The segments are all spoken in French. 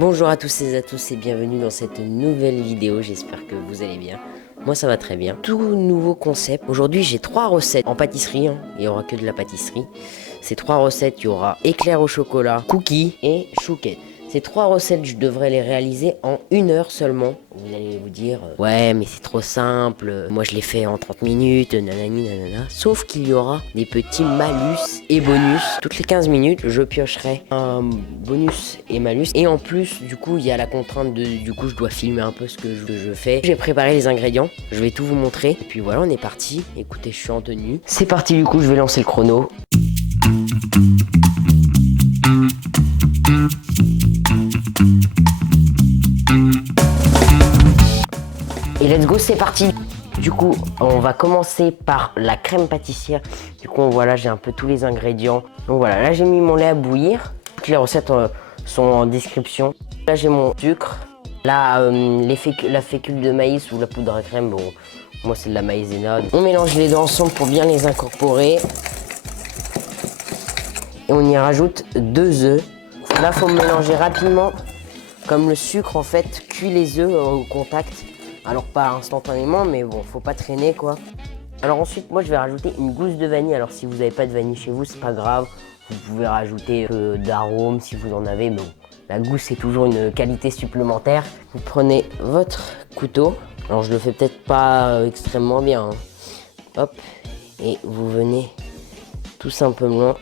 Bonjour à tous et à tous et bienvenue dans cette nouvelle vidéo, j'espère que vous allez bien. Moi ça va très bien. Tout nouveau concept. Aujourd'hui j'ai 3 recettes en pâtisserie, il n'y aura que de la pâtisserie. Ces 3 recettes, il y aura éclair au chocolat, cookies et chouquette. Ces 3 recettes, je devrais les réaliser en 1 heure seulement. Vous allez vous dire, ouais mais c'est trop simple, moi je l'ai fait en 30 minutes, nanani nanana. Sauf qu'il y aura des petits malus et bonus. Toutes les 15 minutes, je piocherai un bonus et malus. Et en plus, du coup, il y a la contrainte de, je dois filmer un peu ce que je fais. J'ai préparé les ingrédients, je vais tout vous montrer. Et puis voilà, on est parti. Écoutez, je suis en tenue. C'est parti, du coup, je vais lancer le chrono. Et let's go, c'est parti. Du coup, on va commencer par la crème pâtissière. Du coup, voilà, j'ai un peu tous les ingrédients. Donc voilà, là j'ai mis mon lait à bouillir. Toutes les recettes sont en description. Là j'ai mon sucre. Là, la fécule de maïs ou la poudre à crème, bon, moi c'est de la maïzena. On mélange les deux ensemble pour bien les incorporer. Et on y rajoute 2 œufs. Là, faut mélanger rapidement. Comme le sucre, en fait, cuit les œufs au contact. Alors pas instantanément, mais bon, faut pas traîner quoi. Alors ensuite, moi je vais rajouter une gousse de vanille. Alors si vous n'avez pas de vanille chez vous, c'est pas grave. Vous pouvez rajouter un peu d'arôme si vous en avez. Mais bon, la gousse c'est toujours une qualité supplémentaire. Vous prenez votre couteau. Alors je le fais peut-être pas extrêmement bien. Hop, et vous venez tout simplement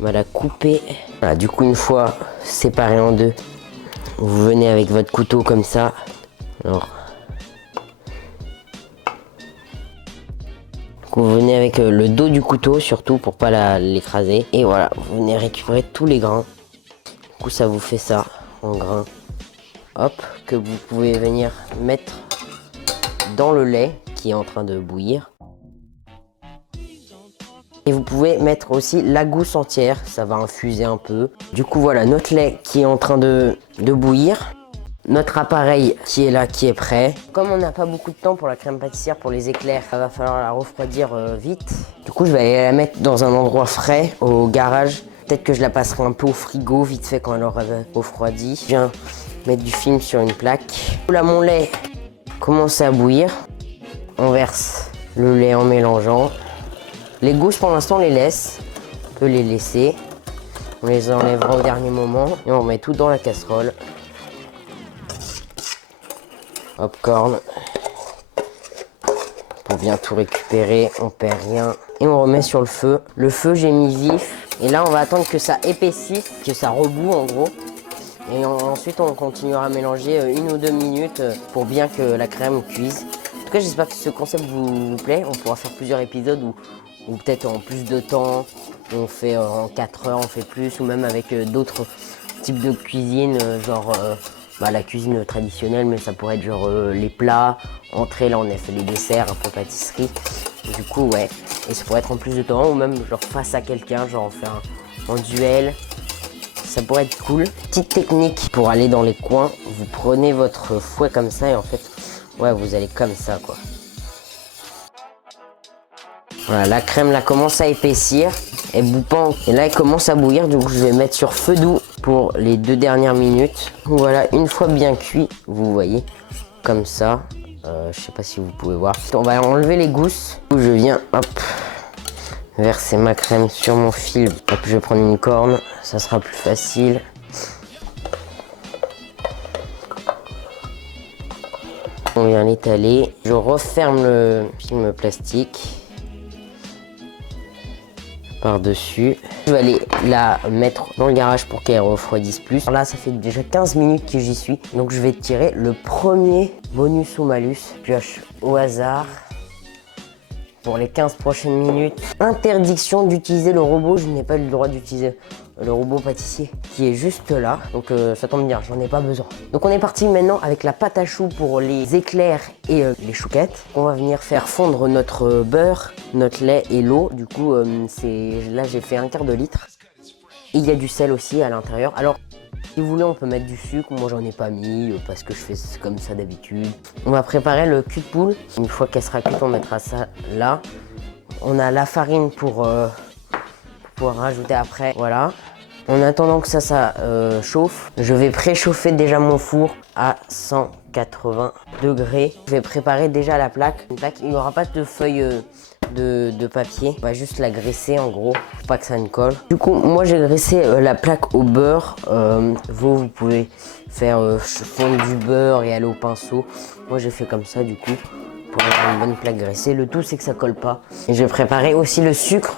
la couper. Voilà, du coup une fois séparé en deux, vous venez avec votre couteau comme ça. Alors, vous venez avec le dos du couteau, surtout pour pas l'écraser. Et voilà, vous venez récupérer tous les grains. Du coup, ça vous fait ça en grains. Hop, que vous pouvez venir mettre dans le lait qui est en train de bouillir. Et vous pouvez mettre aussi la gousse entière, ça va infuser un peu. Du coup, voilà, notre lait qui est en train de bouillir. Notre appareil qui est là, qui est prêt. Comme on n'a pas beaucoup de temps pour la crème pâtissière, pour les éclairs, il va falloir la refroidir vite. Du coup, je vais aller la mettre dans un endroit frais, au garage. Peut-être que je la passerai un peu au frigo, vite fait, quand elle aura refroidi. Je viens mettre du film sur une plaque. Là, mon lait commence à bouillir. On verse le lait en mélangeant. Les gousses, pour l'instant, on les laisse. On peut les laisser. On les enlèvera au dernier moment. Et on met tout dans la casserole. Popcorn. Pour bien tout récupérer, on perd rien. Et on remet sur le feu. Le feu, j'ai mis vif. Et là, on va attendre que ça épaississe, que ça reboue en gros. Et ensuite, on continuera à mélanger 1 ou 2 minutes pour bien que la crème cuise. En tout cas, j'espère que ce concept vous plaît. On pourra faire plusieurs épisodes ou peut-être en plus de temps. On fait en 4 heures, on fait plus. Ou même avec d'autres types de cuisine, genre la cuisine traditionnelle, mais ça pourrait être genre les plats, entrées. Là, on a fait les desserts, un peu pâtisserie. Du coup, ouais. Et ça pourrait être en plus de temps ou même genre face à quelqu'un, genre on fait un duel. Ça pourrait être cool. Petite technique pour aller dans les coins, vous prenez votre fouet comme ça et en fait, ouais, vous allez comme ça quoi. Voilà, la crème là commence à épaissir, elle bout pas et là elle commence à bouillir, donc je vais mettre sur feu doux pour les 2 dernières minutes. Voilà, une fois bien cuit, vous voyez, comme ça. Je sais pas si vous pouvez voir. On va enlever les gousses. Je viens, hop, verser ma crème sur mon fil. Hop, je vais prendre une corne, ça sera plus facile. On vient l'étaler. Je referme le film plastique par-dessus. Je vais aller la mettre dans le garage pour qu'elle refroidisse plus. Alors là, ça fait déjà 15 minutes que j'y suis. Donc je vais tirer le premier bonus ou malus. Pioche au hasard. Pour les 15 prochaines minutes, interdiction d'utiliser le robot. Je n'ai pas eu le droit d'utiliser le robot pâtissier qui est juste là. Donc ça tombe bien, j'en ai pas besoin. Donc on est parti maintenant avec la pâte à choux pour les éclairs et les chouquettes. On va venir faire fondre notre beurre, notre lait et l'eau. Du coup, là j'ai fait 1/4 de litre. Et il y a du sel aussi à l'intérieur. Alors, si vous voulez, on peut mettre du sucre. Moi, j'en ai pas mis parce que je fais comme ça d'habitude. On va préparer le cul de poule. Une fois qu'elle sera cuite, on mettra ça là. On a la farine pour pouvoir rajouter après. Voilà. En attendant que ça chauffe, je vais préchauffer déjà mon four à 180 degrés. Je vais préparer déjà la plaque. Il n'y aura pas de feuilles de papier. On va juste la graisser en gros, pour pas que ça ne colle. Du coup, moi j'ai graissé la plaque au beurre. Vous pouvez faire fondre du beurre et aller au pinceau. Moi j'ai fait comme ça du coup, pour avoir une bonne plaque graissée. Le tout c'est que ça colle pas. Et je vais préparer aussi le sucre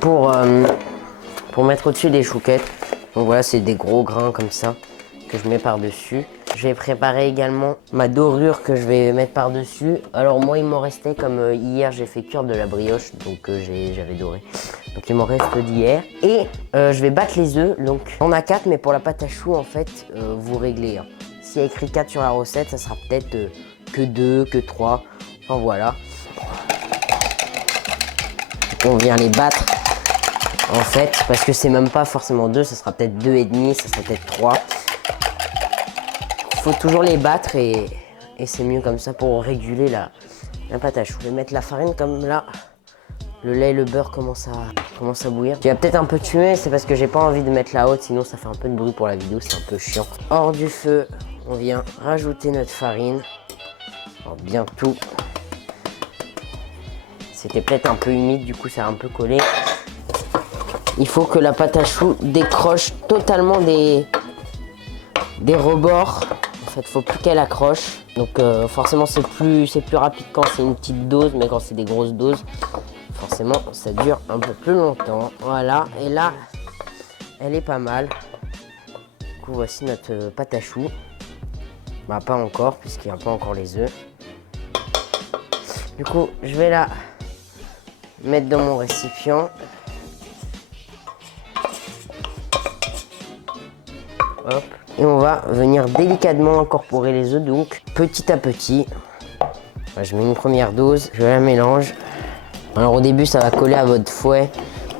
pour mettre au-dessus des chouquettes. Donc voilà, c'est des gros grains comme ça que je mets par-dessus. Je vais préparer également ma dorure que je vais mettre par-dessus. Alors moi, il m'en restait, comme hier, j'ai fait cuire de la brioche, donc j'avais doré. Donc il m'en reste d'hier. Et je vais battre les œufs. Donc on a 4, mais pour la pâte à choux, en fait, vous réglez. Hein. S'il y a écrit 4 sur la recette, ça sera peut-être que 2, que 3. Enfin voilà. On vient les battre. En fait, parce que c'est même pas forcément 2, ça sera peut-être 2,5, ça sera peut-être 3. Il faut toujours les battre et c'est mieux comme ça pour réguler la pâte à choux. Je vais mettre la farine comme là. Le lait et le beurre commencent à bouillir. Tu vas peut-être un peu tuer, c'est parce que j'ai pas envie de mettre la haute, sinon ça fait un peu de bruit pour la vidéo, c'est un peu chiant. Hors du feu, on vient rajouter notre farine. Alors bien tout. C'était peut-être un peu humide, du coup ça a un peu collé. Il faut que la pâte à choux décroche totalement des rebords. En fait, il faut plus qu'elle accroche. Donc forcément, c'est plus rapide quand c'est une petite dose, mais quand c'est des grosses doses, forcément, ça dure un peu plus longtemps. Voilà, et là, elle est pas mal. Du coup, voici notre pâte à choux. Bah, pas encore, puisqu'il n'y a pas encore les œufs. Du coup, je vais la mettre dans mon récipient. Hop. Et on va venir délicatement incorporer les œufs, donc petit à petit. Je mets une première dose, je la mélange. Alors au début ça va coller à votre fouet,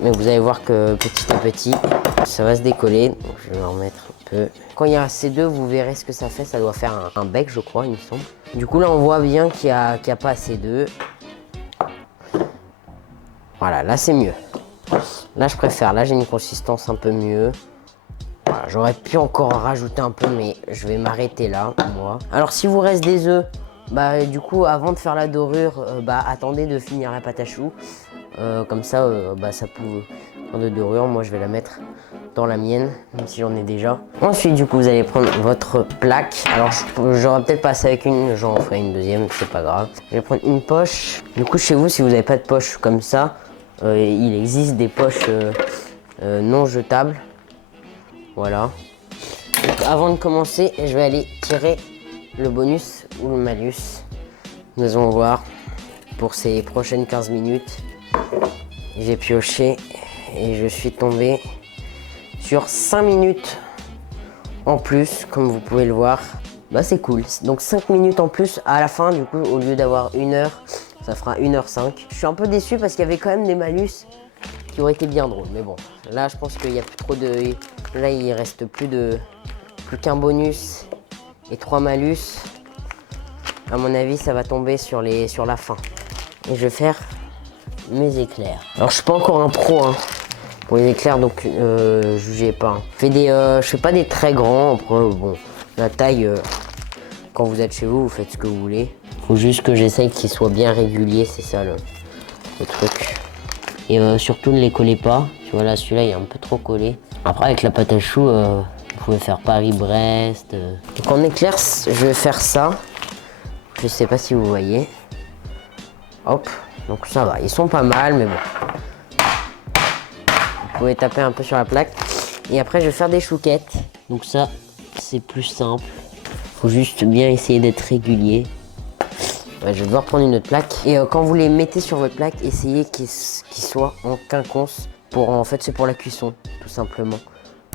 mais vous allez voir que petit à petit ça va se décoller. Donc je vais en remettre un peu. Quand il y a assez d'œufs, vous verrez ce que ça fait, ça doit faire un bec je crois, il me semble. Du coup là on voit bien qu'il n'y a pas assez d'œufs. Voilà, là c'est mieux. Là je préfère, là j'ai une consistance un peu mieux. Voilà, j'aurais pu encore en rajouter un peu, mais je vais m'arrêter là, moi. Alors, si vous reste des œufs, bah du coup, avant de faire la dorure, attendez de finir la pâte à choux. Comme ça, ça peut de dorure. Moi, je vais la mettre dans la mienne, même si j'en ai déjà. Ensuite, du coup, vous allez prendre votre plaque. Alors, j'aurais peut-être passé avec une, j'en ferai une deuxième, c'est pas grave. Je vais prendre une poche. Du coup, chez vous, si vous n'avez pas de poche comme ça, il existe des poches non jetables. Voilà. Donc, avant de commencer, je vais aller tirer le bonus ou le malus. Nous allons voir pour ces prochaines 15 minutes. J'ai pioché et je suis tombé sur 5 minutes en plus, comme vous pouvez le voir. Bah c'est cool. Donc 5 minutes en plus à la fin, du coup, au lieu d'avoir 1 heure, ça fera 1h05. Je suis un peu déçu parce qu'il y avait quand même des malus qui auraient été bien drôles. Mais bon, là je pense qu'il n'y a plus trop de... Là il reste plus qu'un bonus et 3 malus. À mon avis ça va tomber sur la fin. Et je vais faire mes éclairs. Alors je suis pas encore un pro hein, pour les éclairs, donc jugez pas. Je fais pas des très grands. Après bon, la taille, quand vous êtes chez vous, vous faites ce que vous voulez. Faut juste que j'essaye qu'il soit bien régulier, c'est ça le truc. Et surtout ne les collez pas. Tu vois là, celui-là il est un peu trop collé. Après avec la pâte à choux, vous pouvez faire Paris-Brest. Donc en éclair, je vais faire ça. Je sais pas si vous voyez. Hop, donc ça va, ils sont pas mal, mais bon. Vous pouvez taper un peu sur la plaque. Et après je vais faire des chouquettes. Donc ça, c'est plus simple. Faut juste bien essayer d'être régulier. Ouais, je vais devoir prendre une autre plaque. Et quand vous les mettez sur votre plaque, essayez qu'ils soient en quinconce. En fait, c'est pour la cuisson, tout simplement.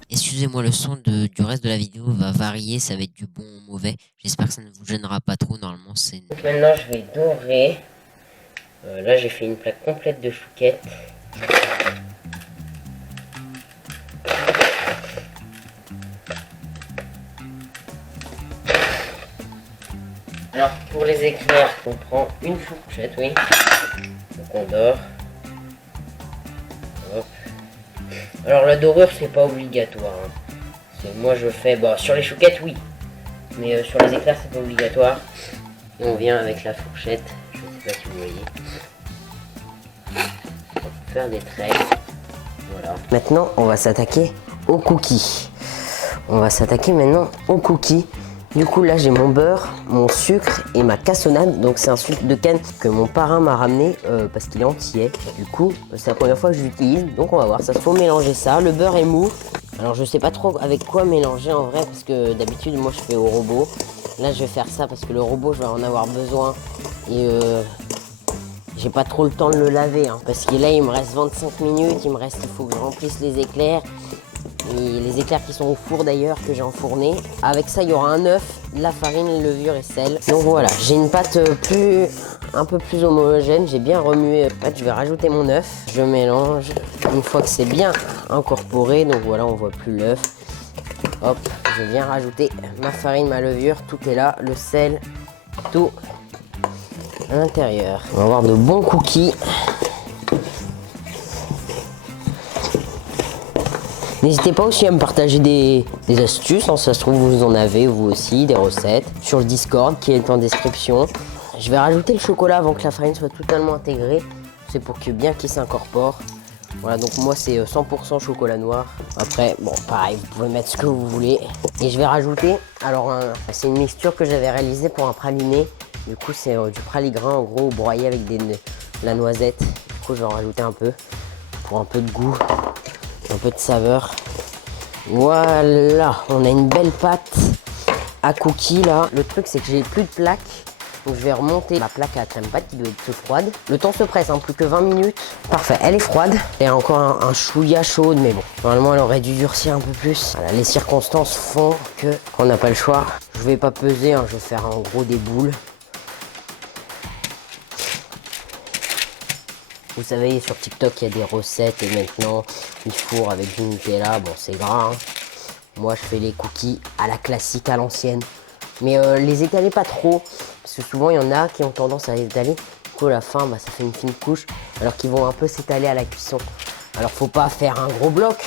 Excusez-moi, le son du reste de la vidéo va varier, ça va être du bon ou mauvais. J'espère que ça ne vous gênera pas trop. Normalement, c'est... Donc maintenant, je vais dorer. Là, j'ai fait une plaque complète de chouquettes. Alors, pour les éclairs, on prend une fourchette, oui. Donc, on dore. Hop. Alors la dorure c'est pas obligatoire. Hein. Moi je fais, bah, sur les chouquettes oui, mais sur les éclairs c'est pas obligatoire. Et on vient avec la fourchette, je sais pas si vous voyez, faire des traits. Voilà. Maintenant on va s'attaquer aux cookies. On va s'attaquer maintenant aux cookies. Du coup là j'ai mon beurre, mon sucre et ma cassonade. Donc c'est un sucre de canne que mon parrain m'a ramené parce qu'il est entier. Du coup c'est la première fois que je l'utilise. Donc on va voir, ça faut mélanger ça. Le beurre est mou. Alors je sais pas trop avec quoi mélanger en vrai parce que d'habitude moi je fais au robot. Là je vais faire ça parce que le robot je vais en avoir besoin. Et j'ai pas trop le temps de le laver hein, parce que là il me reste 25 minutes. Il faut que je remplisse les éclairs. Et les éclairs qui sont au four d'ailleurs que j'ai enfourné. Avec ça il y aura un œuf, de la farine, levure et sel. Donc voilà, j'ai une pâte un peu plus homogène. J'ai bien remué. Je vais rajouter mon œuf. Je mélange une fois que c'est bien incorporé. Donc voilà, on voit plus l'œuf. Hop, je viens rajouter ma farine, ma levure. Tout est là, le sel, tout à l'intérieur. On va avoir de bons cookies. N'hésitez pas aussi à me partager des astuces, hein, ça se trouve vous en avez vous aussi, des recettes, sur le Discord qui est en description. Je vais rajouter le chocolat avant que la farine soit totalement intégrée, c'est pour que bien qu'il s'incorpore. Voilà, donc moi c'est 100% chocolat noir. Après, bon pareil, vous pouvez mettre ce que vous voulez. Et je vais rajouter, alors c'est une mixture que j'avais réalisée pour un praliné. Du coup c'est du praligrain en gros broyé avec la noisette. Du coup je vais en rajouter un peu, pour un peu de goût. Un peu de saveur. Voilà, on a une belle pâte à cookies là. Le truc c'est que j'ai plus de plaque. Donc je vais remonter la plaque à crème pâte qui doit être froide. Le temps se presse, hein, plus que 20 minutes. Parfait, elle est froide. Il y a encore un chouïa chaude, mais bon. Normalement elle aurait dû durcir un peu plus. Voilà, les circonstances font qu'on n'a pas le choix. Je vais pas peser, hein, je vais faire en gros des boules. Vous savez, sur TikTok, il y a des recettes et maintenant, ils fourrent avec du Nutella. Bon, c'est gras. Hein. Moi, je fais les cookies à la classique, à l'ancienne. Mais les étaler pas trop. Parce que souvent, il y en a qui ont tendance à les étaler. Du coup, à la fin, ça fait une fine couche. Alors qu'ils vont un peu s'étaler à la cuisson. Alors, faut pas faire un gros bloc.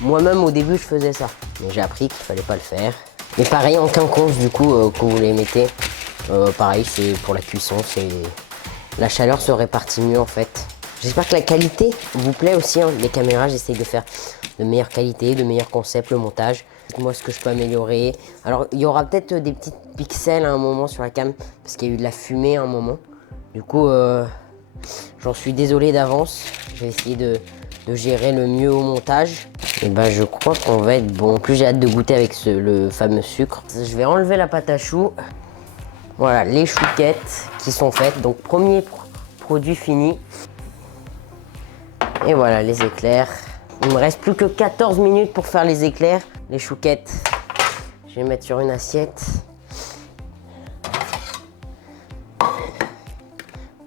Moi-même, au début, je faisais ça. Mais j'ai appris qu'il fallait pas le faire. Et pareil, en quinconce, du coup, quand vous les mettez, pareil, c'est pour la cuisson. La chaleur se répartit mieux, en fait. J'espère que la qualité vous plaît aussi. Hein. Les caméras, j'essaie de faire de meilleure qualité, de meilleurs concepts, le montage. Moi, ce que je peux améliorer. Alors, il y aura peut-être des petits pixels à un moment sur la cam, parce qu'il y a eu de la fumée à un moment. Du coup, j'en suis désolé d'avance. Je vais essayer de gérer le mieux au montage. Et ben, je crois qu'on va être bon. En plus, j'ai hâte de goûter avec le fameux sucre. Je vais enlever la pâte à choux. Voilà, les chouquettes qui sont faites. Donc, premier produit fini. Et voilà les éclairs. Il me reste plus que 14 minutes pour faire les éclairs. Les chouquettes, je vais mettre sur une assiette.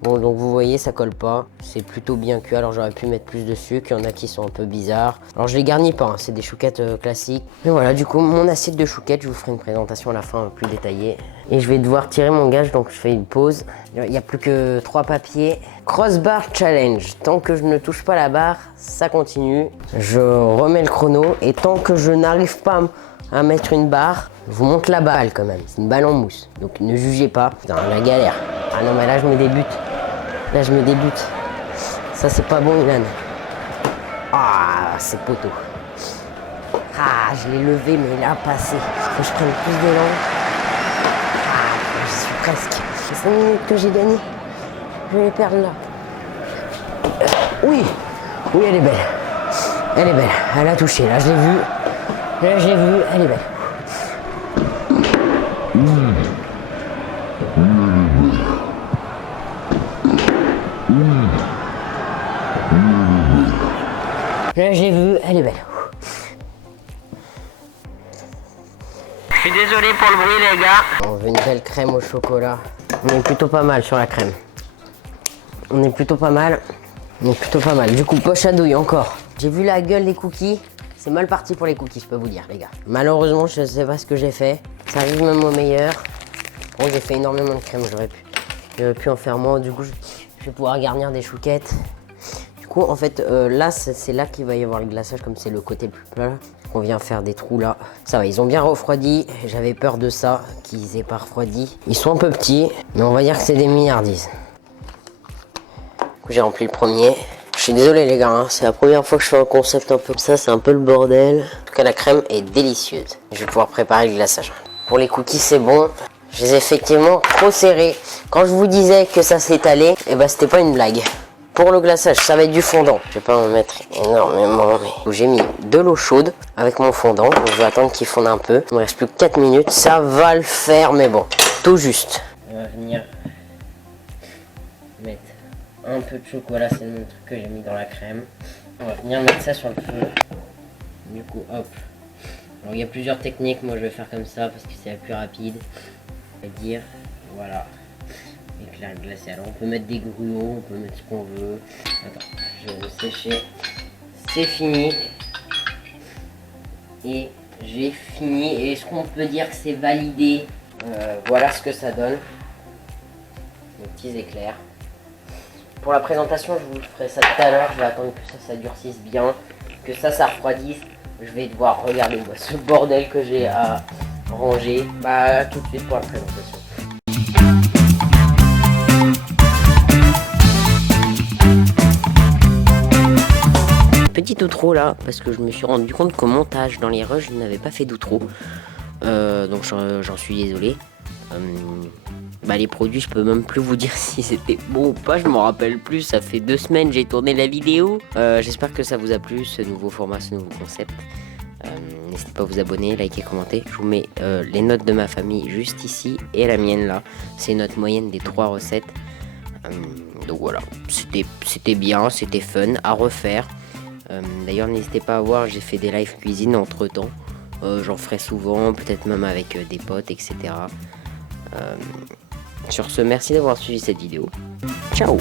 Bon, donc vous voyez, ça colle pas. C'est plutôt bien cuit. Alors j'aurais pu mettre plus de sucre. Il y en a qui sont un peu bizarres. Alors je les garnis pas, hein. C'est des chouquettes classiques. Et voilà, du coup, mon assiette de chouquettes, je vous ferai une présentation à la fin plus détaillée. Et je vais devoir tirer mon gage, donc je fais une pause. Il n'y a plus que 3 papiers. Crossbar challenge. Tant que je ne touche pas la barre, ça continue. Je remets le chrono. Et tant que je n'arrive pas à mettre une barre, je vous montre la balle quand même. C'est une balle en mousse. Donc ne jugez pas. Putain, la galère. Ah non, mais là, je me débute. Là, je me débute. Ça, c'est pas bon, Ilan. Ah, c'est poteau. Ah, je l'ai levé, mais il a passé. Faut que je prenne plus d'élan. Ah, j'y suis presque. C'est 5 minutes que j'ai gagné. Je vais perdre là. Oui, oui, elle est belle. Elle est belle. Elle a touché. Là, je l'ai vue. Là, je l'ai vue. Elle est belle. Là, j'ai vu, elle est belle. Je suis désolé pour le bruit, les gars. On veut une belle crème au chocolat. On est plutôt pas mal sur la crème. On est plutôt pas mal. On est plutôt pas mal. Du coup, poche à douille encore. J'ai vu la gueule des cookies. C'est mal parti pour les cookies, je peux vous dire, les gars. Malheureusement, je sais pas ce que j'ai fait. Ça arrive même au meilleur. Bon, j'ai fait énormément de crème, j'aurais pu en faire moins. Du coup, je vais pouvoir garnir des chouquettes. coup, en fait, là, c'est là qu'il va y avoir le glaçage, comme c'est le côté le plus plat. On vient faire des trous là. Ça va, ils ont bien refroidi. J'avais peur de ça, qu'ils aient pas refroidi. Ils sont un peu petits, mais on va dire que c'est des milliardises. J'ai rempli le premier. Je suis désolé les gars, hein, c'est la première fois que je fais un concept un peu comme ça, c'est un peu le bordel. En tout cas, la crème est délicieuse. Je vais pouvoir préparer le glaçage. Pour les cookies, c'est bon. Je les ai effectivement trop serrés. Quand je vous disais que ça s'étalait, et ben c'était pas une blague. Pour le glaçage, ça va être du fondant. Je vais pas en mettre énormément, mais j'ai mis de l'eau chaude avec mon fondant. Donc je vais attendre qu'il fonde un peu. Il me reste plus que 4 minutes. Ça va le faire, mais bon, tout juste. On va venir mettre un peu de chocolat, c'est le même truc que j'ai mis dans la crème. On va venir mettre ça sur le feu. Du coup, hop. Alors il y a plusieurs techniques, moi je vais faire comme ça parce que c'est la plus rapide. On va dire, voilà. Éclair glacé. Alors on peut mettre des gruaux, on peut mettre ce qu'on veut. Attends, je vais le sécher. C'est fini. Et j'ai fini. Et est-ce qu'on peut dire que c'est validé? Voilà ce que ça donne. Mes petits éclairs. Pour la présentation, je vous ferai ça tout à l'heure. Je vais attendre que ça durcisse bien, que ça refroidisse. Je vais devoir regarder moi, ce bordel que j'ai à ranger. Bah tout de suite pour la présentation. Petit outro là, parce que je me suis rendu compte qu'au montage dans les rushs, je n'avais pas fait d'outro. Donc j'en suis désolé. Bah les produits, je peux même plus vous dire si c'était bon ou pas, je m'en rappelle plus, ça fait 2 semaines j'ai tourné la vidéo. J'espère que ça vous a plu, ce nouveau format, ce nouveau concept. N'hésitez pas à vous abonner, liker, commenter. Je vous mets les notes de ma famille juste ici et la mienne là. C'est une note moyenne des 3 recettes. Donc voilà, c'était bien, c'était fun à refaire. D'ailleurs n'hésitez pas à voir, j'ai fait des live cuisine entre temps. J'en ferai souvent, peut-être même avec des potes, etc. Sur ce, merci d'avoir suivi cette vidéo. Ciao!